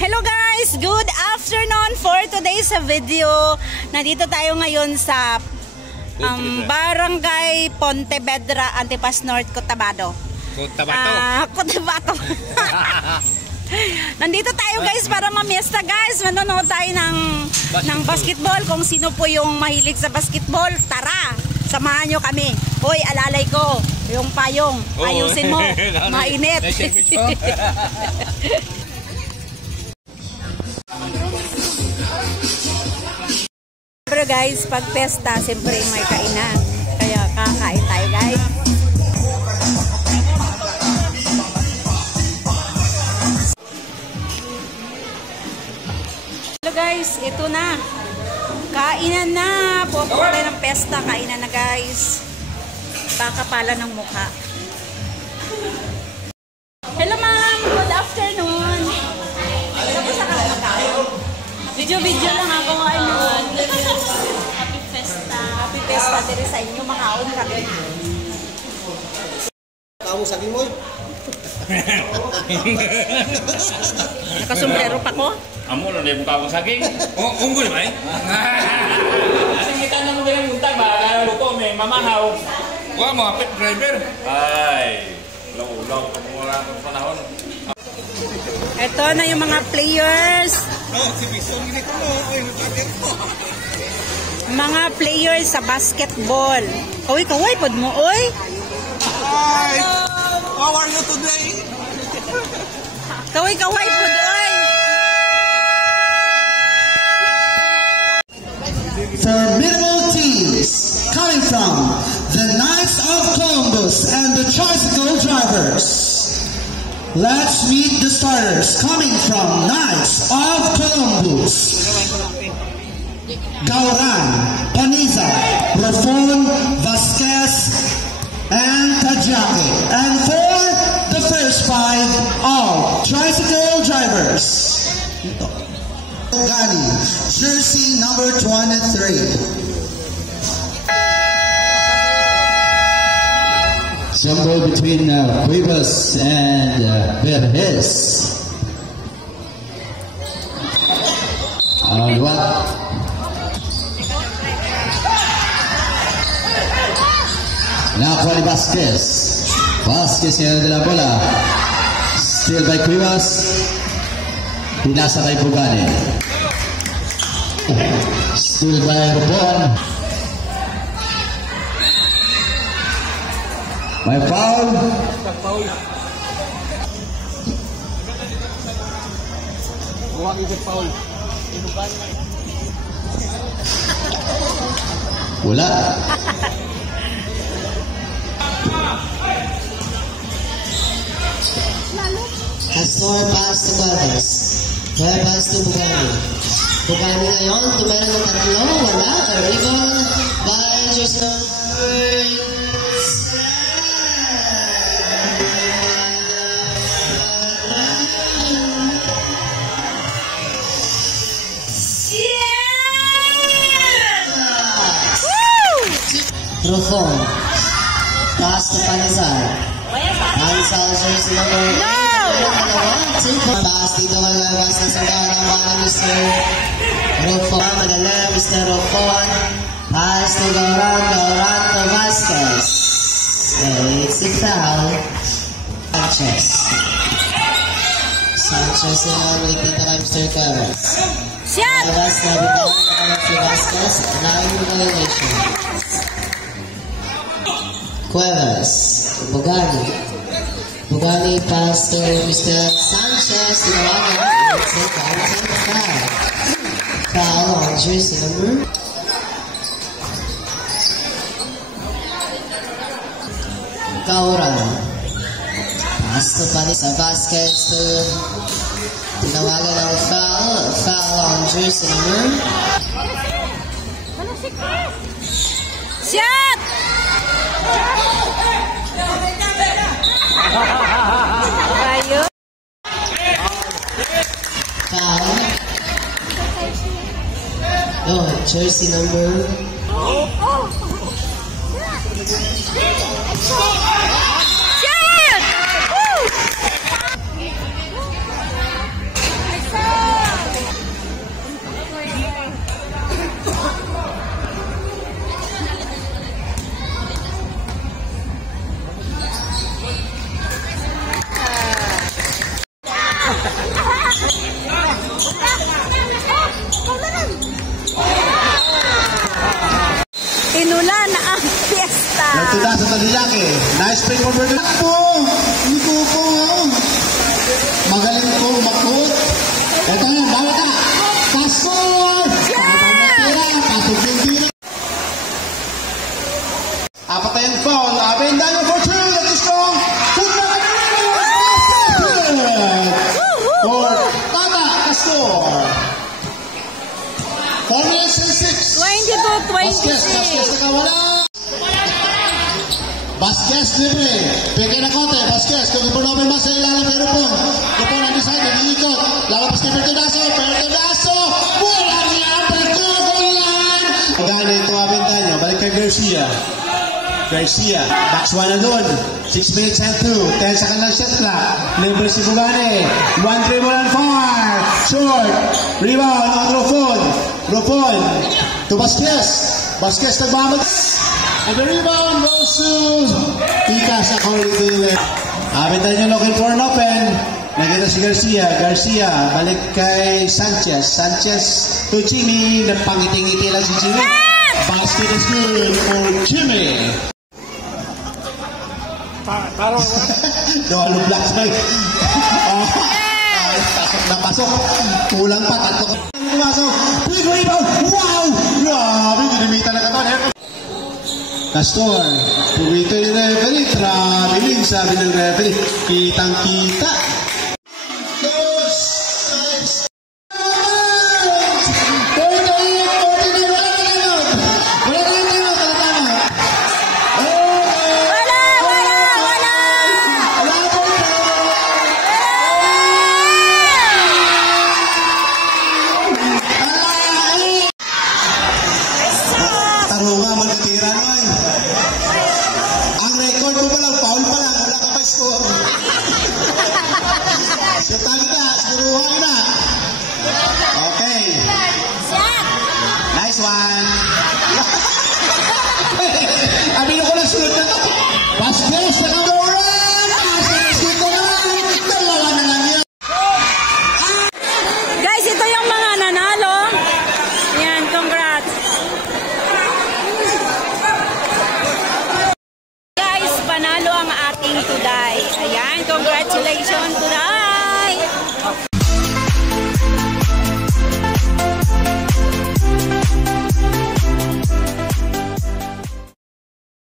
Hello guys! Good afternoon for today's video. Nandito tayo ngayon sa Barangay Pontevedra, Antipas North, Cotabato. Cotabato. Nandito tayo guys para mamiesta guys. Manonood tayo ng basketball. Kung sino po yung mahilig sa basketball, tara! Samahan nyo kami. Hoy, alalay ko. Yung payong. Ayusin mo. Mainit. Pero guys, pag pesta, siyempre may kainan. Kaya kakain tayo guys. Hello guys, ito na. Kainan na. Pupunta ng pesta. Kainan na guys. Baka pala ng mukha. Hello ma'am. Good afternoon. Ano po sa kakakain? Video lang ako. Happy Festa. Happy Festa diri sa inyo. Makaon kami. Kamu saging mo? Nakasombrero pa ko? Amo na din mukha akong saging. Unggol ba eh? Kasi kita na mo ganang muntag ba? Kaya luto may mamahaw. Wala mga pet driver. Ay, law pa mula ng panahon. Ito na yung mga players. Mga players sa basketball. Kaway pod mo, oy. Hi! How are you today? Kaway pod, oy. Formidable teams coming from the Knights of Columbus and the Tricycle Drivers. Let's meet the starters coming from Knights of Columbus. Gauran, Paniza, Rafon, Vasquez, and Tajaki. And for the first five of Tricycle Drivers, Gani, jersey number 23. Jumbo between Cuevas and Verges. Nakuha ni Vasquez. Vasquez ngayon de la bola. Still by Cuevas. Pinasa kay Pugani. Still by Robon. May foul. Wala. Castor pass to Cuevas. Cuevas to Bugani. Bugani ngayon, tumera ng tatlo. Wala. A rebound by Justin. Rufon. Pass to Panizal. Panizal jersey number 1. Pass dito malabas na sa gana ng Mr. Rufon. Madala Mr. Rufon. Pass to Gauran to Vasquez. It's a foul. Sanchez na nakikita kay Mr. Cuevas. Cuevas na bitaw na si Vasquez. Allowing violation. Cuevas, Bugani. Bugani pass to Mr. Sanchez. Tinawagan. It's a foul. Foul on jersey number. Gauran. Pass to Panisa Vasquez to tinawagan ng foul. Foul on jersey number. Shot! Rayo. Foul. Oh, jersey number. Shot! Woo! Nagtuda sa Tadiyake. Nice pick over the po. Hindi po. Magaling po makot. Ito na, bawat na. Pasok! Pasok yung tira. Apat na yung foul. Abing Daniel for two. That is strong. For Tata, ka-score. 4 minutes and 6. 22-26. Nakawala. Vasquez libre. Peke na kote. Vasquez. Kung ipunopin ba sa ilalim pero po. Kapon ang design. Nag-iikot. Lalabas kay Pertudaso. Pertudaso. Walang yan. Pertugulan. Gana ito Aventaño. Balik kay Garcia. Box 1 alone. 6 minutes and 2. 10 sa kanilang shot clock. Libre si Bugane. 1 dribble and 4. Short. Rebound on Ropon. To Vasquez. Vasquez nagbamag. And the rebound goes to Tika sa Corey Taylor. Aventaño looking for an open. Nakita si Garcia. Balik kay Sanchez. To Jimmy. Napangiti-ngiti lang si Jimmy. Basket is good for Jimmy. Dolo blocks by. Pasok. Kulang pa. Tatlo. Pumasok. Big rebound. Wow! Grabe. Dinimita na katawan. Castor. Pumito yung referee. Traveling. Sabi ng referee. Kitang-kita.